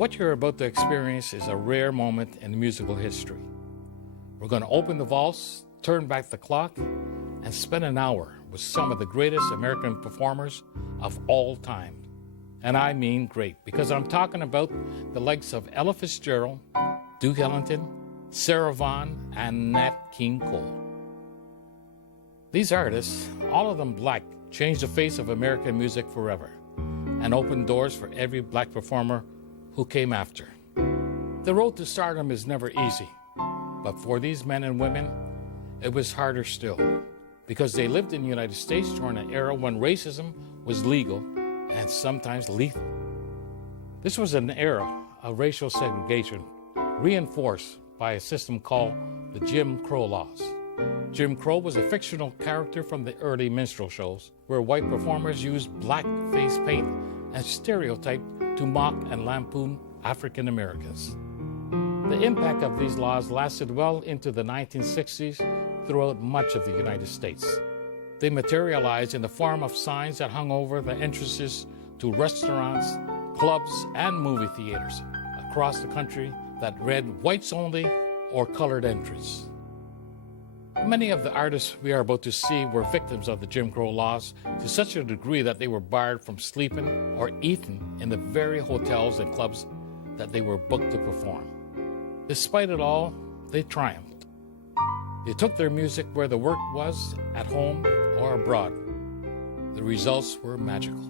What you're about to experience is a rare moment in musical history. We're going to open the vaults, turn back the clock, and spend an hour with some of the greatest American performers of all time. And I mean great, because I'm talking about the likes of Ella Fitzgerald, Duke Ellington, Sarah Vaughan, and Nat King Cole. These artists, all of them black, changed the face of American music forever and opened doors for every black performer who came after. The road to stardom is never easy, but for these men and women, it was harder still, because they lived in the United States during an era when racism was legal and sometimes lethal. This was an era of racial segregation reinforced by a system called the Jim Crow laws. Jim Crow was a fictional character from the early minstrel shows where white performers used black face paint and stereotype to mock and lampoon African Americans. The impact of these laws lasted well into the 1960s throughout much of the United States. They materialized in the form of signs that hung over the entrances to restaurants, clubs, and movie theaters across the country that read whites only or colored entrance. Many of the artists we are about to see were victims of the Jim Crow laws to such a degree that they were barred from sleeping or eating in the very hotels and clubs that they were booked to perform. Despite it all, they triumphed. They took their music where the work was, at home or abroad. The results were magical.